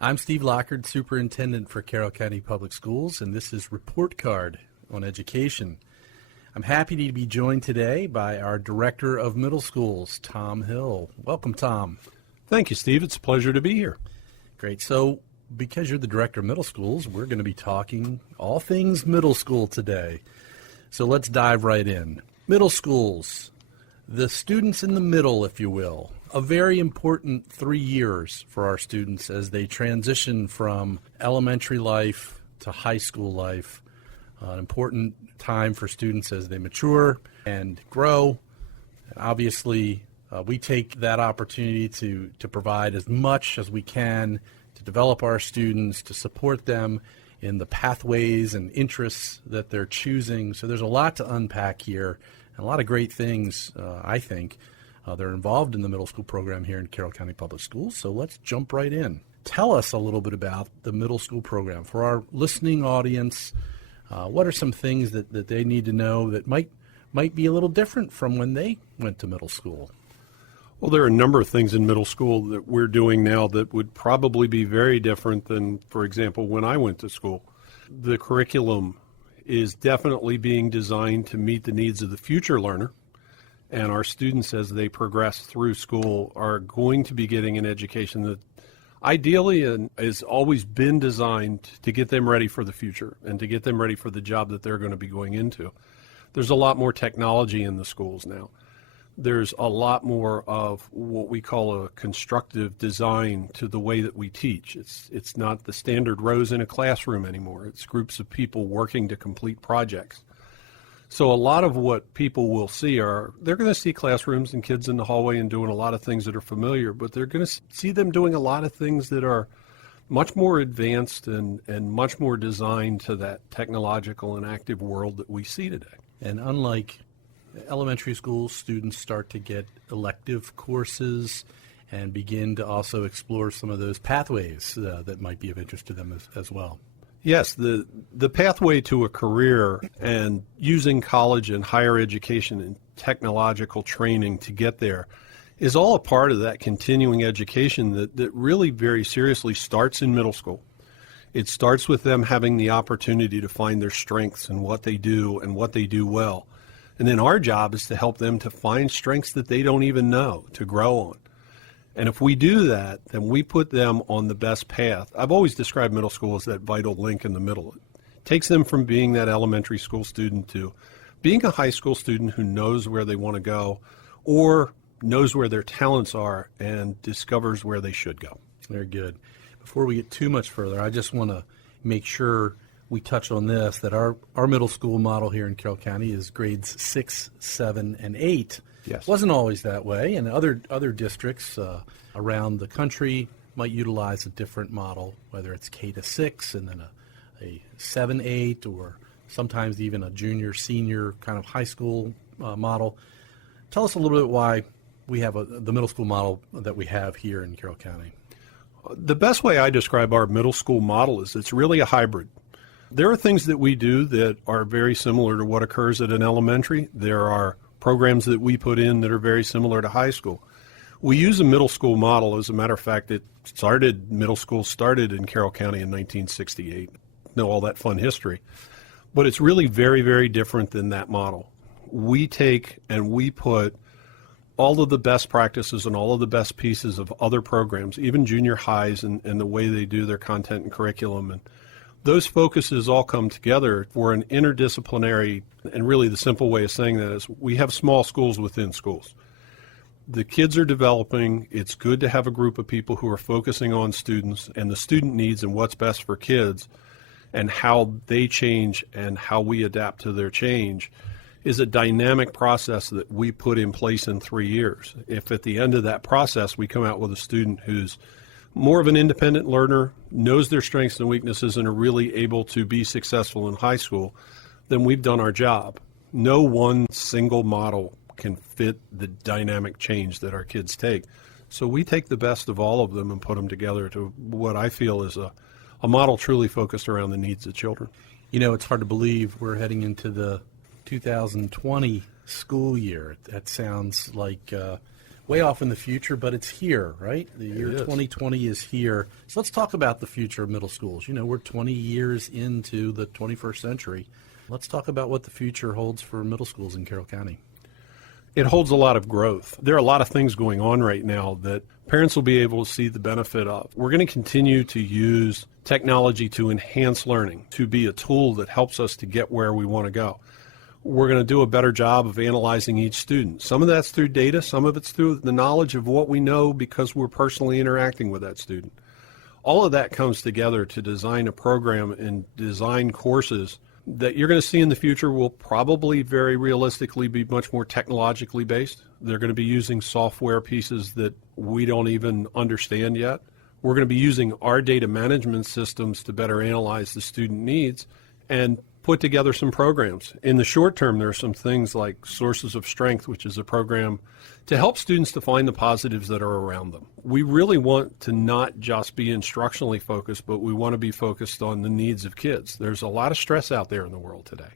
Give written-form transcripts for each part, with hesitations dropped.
I'm Steve Lockard, Superintendent for Carroll County Public Schools, and this is Report Card on Education. I'm happy to be joined today by our Director of Middle Schools, Tom Hill. Welcome, Tom. Thank you, Steve. It's a pleasure to be here. Great. So, because you're the Director of Middle Schools, we're going to be talking all things middle school today. So let's dive right in. Middle schools, the students in the middle, if you will. A very important 3 years for our students as they transition from elementary life to high school life. An important time for students as they mature and grow. And obviously, we take that opportunity to provide as much as we can to develop our students, to support them in the pathways and interests that they're choosing. So there's a lot to unpack here and a lot of great things, I think. They're involved in the middle school program here in Carroll County Public Schools, so let's jump right in. Tell us a little bit about the middle school program. For our listening audience, what are some things that they need to know that might be a little different from when they went to middle school? Well, there are a number of things in middle school that we're doing now that would probably be very different than, for example, when I went to school. The curriculum is definitely being designed to meet the needs of the future learner. And our students, as they progress through school, are going to be getting an education that ideally and has always been designed to get them ready for the future and to get them ready for the job that they're going to be going into. There's a lot more technology in the schools now. There's a lot more of what we call a constructive design to the way that we teach. It's not the standard rows in a classroom anymore. It's groups of people working to complete projects. So a lot of what people will see they're going to see classrooms and kids in the hallway and doing a lot of things that are familiar, but they're going to see them doing a lot of things that are much more advanced and much more designed to that technological and active world that we see today. And unlike elementary school, students start to get elective courses and begin to also explore some of those pathways that might be of interest to them as well. Yes, the pathway to a career and using college and higher education and technological training to get there is all a part of that continuing education that really very seriously starts in middle school. It starts with them having the opportunity to find their strengths and what they do and what they do well. And then our job is to help them to find strengths that they don't even know, to grow on. And if we do that, then we put them on the best path. I've always described middle school as that vital link in the middle. It takes them from being that elementary school student to being a high school student who knows where they want to go or knows where their talents are and discovers where they should go. Very good. Before we get too much further, I just want to make sure we touch on this, that our middle school model here in Carroll County is grades 6, 7, and 8. Yes. Wasn't always that way, and other districts around the country might utilize a different model, whether it's K-6 and then a 7-8 or sometimes even a junior, senior kind of high school model. Tell us a little bit why we have the middle school model that we have here in Carroll County. The best way I describe our middle school model is it's really a hybrid. There are things that we do that are very similar to what occurs at an elementary. There are programs that we put in that are very similar to high school. We use a middle school model. As a matter of fact, middle school started in Carroll County in 1968. Know all that fun history. But it's really very, very different than that model. We take and we put all of the best practices and all of the best pieces of other programs, even junior highs and the way they do their content and curriculum. And those focuses all come together for an interdisciplinary, and really the simple way of saying that is we have small schools within schools. The kids are developing. It's good to have a group of people who are focusing on students and the student needs and what's best for kids and how they change and how we adapt to their change is a dynamic process that we put in place in 3 years. If at the end of that process we come out with a student who's more of an independent learner, knows their strengths and weaknesses, and are really able to be successful in high school, then we've done our job. No one single model can fit the dynamic change that our kids take. So we take the best of all of them and put them together to what I feel is a model truly focused around the needs of children. You know, it's hard to believe we're heading into the 2020 school year. That sounds like way off in the future, but it's here, right? The year is. 2020 is here. So let's talk about the future of middle schools. You know, we're 20 years into the 21st century. Let's talk about what the future holds for middle schools in Carroll County. It holds a lot of growth. There are a lot of things going on right now that parents will be able to see the benefit of. We're going to continue to use technology to enhance learning, to be a tool that helps us to get where we want to go. We're going to do a better job of analyzing each student. Some of that's through data, some of it's through the knowledge of what we know because we're personally interacting with that student. All of that comes together to design a program and design courses that you're going to see in the future will probably very realistically be much more technologically based. They're going to be using software pieces that we don't even understand yet. We're going to be using our data management systems to better analyze the student needs and put together some programs. In the short term, there are some things like Sources of Strength, which is a program to help students to find the positives that are around them. We really want to not just be instructionally focused, but we want to be focused on the needs of kids. There's a lot of stress out there in the world today.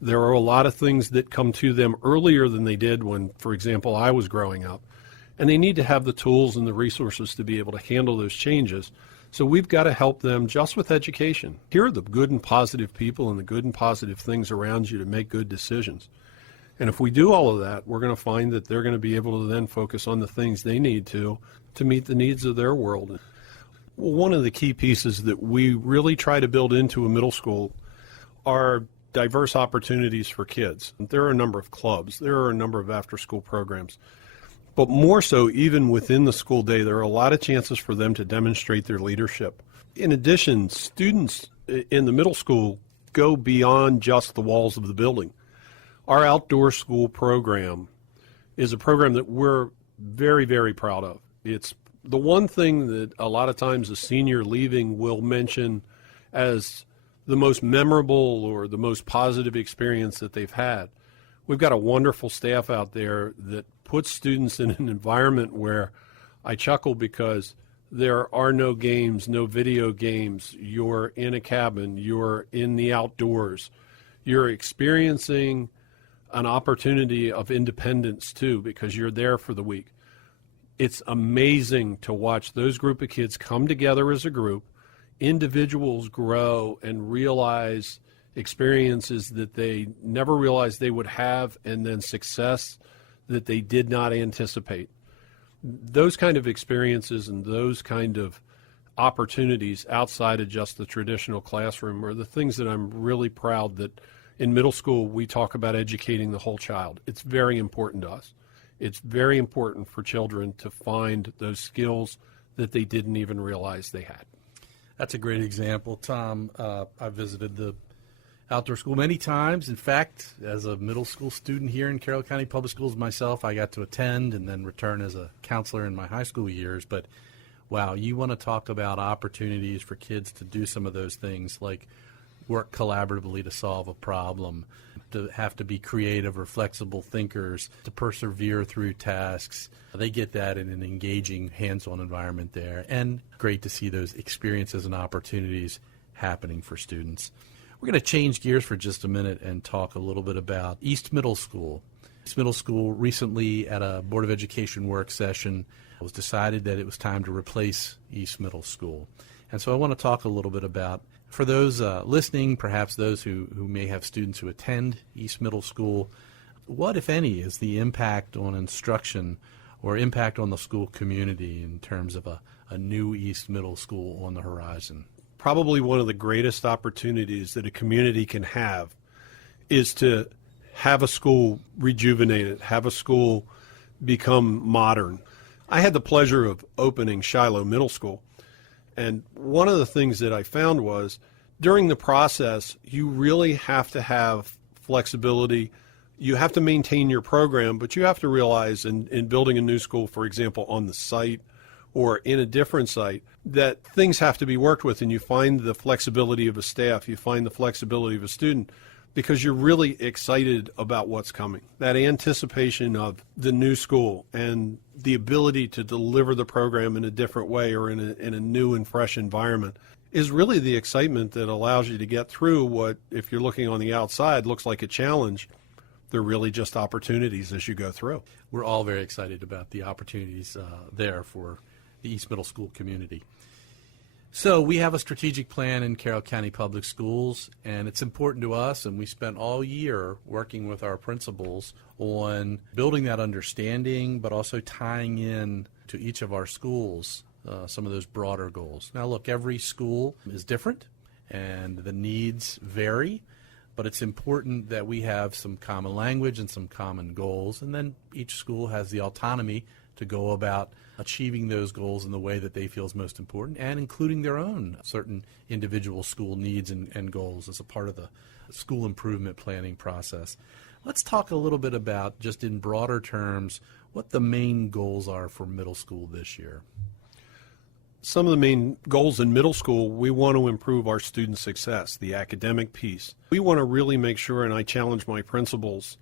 There are a lot of things that come to them earlier than they did when, for example, I was growing up. And they need to have the tools and the resources to be able to handle those changes. So we've got to help them just with education. Here are the good and positive people and the good and positive things around you to make good decisions. And if we do all of that, we're going to find that they're going to be able to then focus on the things they need to meet the needs of their world. Well, one of the key pieces that we really try to build into a middle school are diverse opportunities for kids. There are a number of clubs. There are a number of after-school programs. But more so, even within the school day, there are a lot of chances for them to demonstrate their leadership. In addition, students in the middle school go beyond just the walls of the building. Our outdoor school program is a program that we're very, very proud of. It's the one thing that a lot of times a senior leaving will mention as the most memorable or the most positive experience that they've had. We've got a wonderful staff out there that puts students in an environment where I chuckle because there are no games, no video games. You're in a cabin, you're in the outdoors. You're experiencing an opportunity of independence too because you're there for the week. It's amazing to watch those group of kids come together as a group, individuals grow and realize experiences that they never realized they would have, and then success that they did not anticipate. Those kind of experiences and those kind of opportunities outside of just the traditional classroom are the things that I'm really proud that in middle school we talk about educating the whole child. It's very important to us. It's very important for children to find those skills that they didn't even realize they had. That's a great example, Tom. I visited the outdoor school many times. In fact, as a middle school student here in Carroll County Public Schools myself, I got to attend and then return as a counselor in my high school years. But wow, you want to talk about opportunities for kids to do some of those things like work collaboratively to solve a problem, to have to be creative or flexible thinkers, to persevere through tasks. They get that in an engaging, hands-on environment there. And great to see those experiences and opportunities happening for students. We're going to change gears for just a minute and talk a little bit about East Middle School. East Middle School recently at a Board of Education work session it was decided that it was time to replace East Middle School. And so I want to talk a little bit about, for those listening, perhaps those who may have students who attend East Middle School, what, if any, is the impact on instruction or impact on the school community in terms of a new East Middle School on the horizon? Probably one of the greatest opportunities that a community can have is to have a school rejuvenated, have a school become modern. I had the pleasure of opening Shiloh Middle School, and one of the things that I found was during the process, you really have to have flexibility. You have to maintain your program, but you have to realize in building a new school, for example, on the site or in a different site, that things have to be worked with, and you find the flexibility of a staff, you find the flexibility of a student, because you're really excited about what's coming. That anticipation of the new school and the ability to deliver the program in a different way or in a new and fresh environment is really the excitement that allows you to get through what, if you're looking on the outside, looks like a challenge. They're really just opportunities as you go through. We're all very excited about the opportunities there for the East Middle School community. So we have a strategic plan in Carroll County Public Schools, and it's important to us, and we spent all year working with our principals on building that understanding, but also tying in to each of our schools some of those broader goals. Now look, every school is different, and the needs vary, but it's important that we have some common language and some common goals, and then each school has the autonomy to go about achieving those goals in the way that they feel is most important, and including their own certain individual school needs and goals as a part of the school improvement planning process. Let's talk a little bit about, just in broader terms, what the main goals are for middle school this year. Some of the main goals in middle school, we want to improve our student success, the academic piece. We want to really make sure, and I challenge my principals,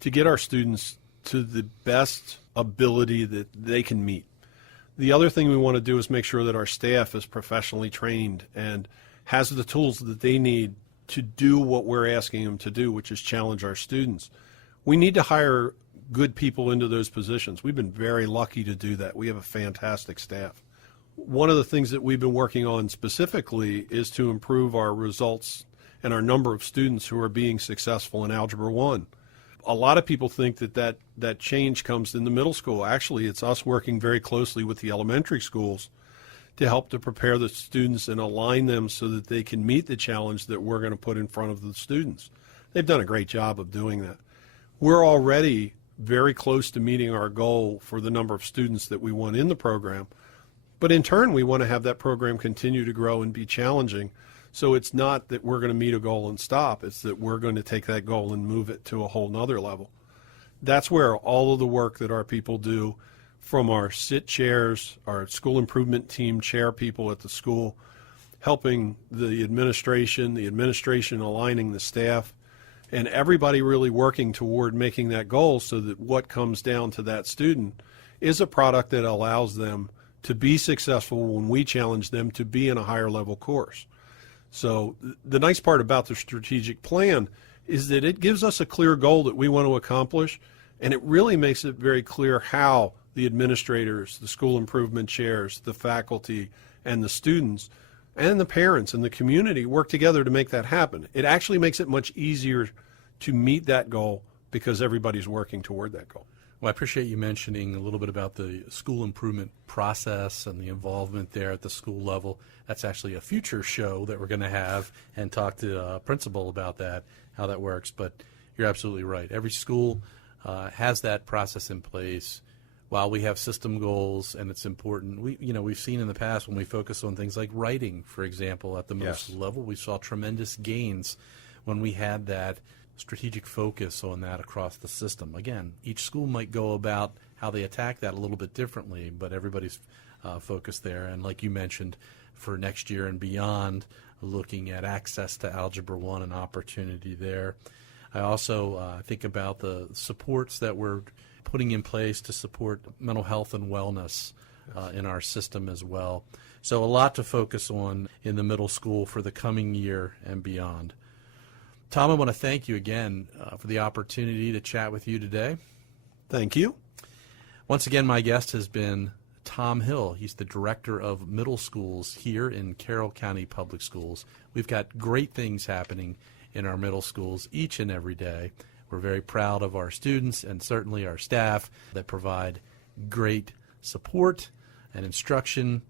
to get our students to the best ability that they can meet. The other thing we want to do is make sure that our staff is professionally trained and has the tools that they need to do what we're asking them to do, which is challenge our students. We need to hire good people into those positions. We've been very lucky to do that. We have a fantastic staff. One of the things that we've been working on specifically is to improve our results and our number of students who are being successful in Algebra 1. A lot of people think that change comes in the middle school. Actually, it's us working very closely with the elementary schools to help to prepare the students and align them so that they can meet the challenge that we're going to put in front of the students. They've done a great job of doing that. We're already very close to meeting our goal for the number of students that we want in the program, but in turn, we want to have that program continue to grow and be challenging. So it's not that we're going to meet a goal and stop, it's that we're going to take that goal and move it to a whole nother level. That's where all of the work that our people do, from our sit chairs, our school improvement team chair people at the school, helping the administration aligning the staff, and everybody really working toward making that goal so that what comes down to that student is a product that allows them to be successful when we challenge them to be in a higher level course. So the nice part about the strategic plan is that it gives us a clear goal that we want to accomplish, and it really makes it very clear how the administrators, the school improvement chairs, the faculty, and the students, and the parents and the community work together to make that happen. It actually makes it much easier to meet that goal because everybody's working toward that goal. Well, I appreciate you mentioning a little bit about the school improvement process and the involvement there at the school level. That's actually a future show that we're going to have and talk to a principal about that, how that works. But you're absolutely right. Every school has that process in place. While we have system goals, and it's important, we've seen in the past when we focus on things like writing, for example, at the middle school level, we saw tremendous gains when we had that strategic focus on that across the system. Again, each school might go about how they attack that a little bit differently, but everybody's focused there. And like you mentioned, for next year and beyond, looking at access to Algebra 1 and opportunity there. I also think about the supports that we're putting in place to support mental health and wellness in our system as well. So a lot to focus on in the middle school for the coming year and beyond. Tom, I want to thank you again for the opportunity to chat with you today. Thank you. Once again, my guest has been Tom Hill. He's the Director of Middle Schools here in Carroll County Public Schools. We've got great things happening in our middle schools each and every day. We're very proud of our students and certainly our staff that provide great support and instruction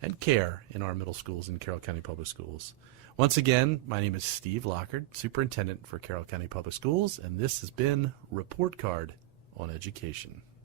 and care in our middle schools in Carroll County Public Schools. Once again, my name is Steve Lockard, Superintendent for Carroll County Public Schools, and this has been Report Card on Education.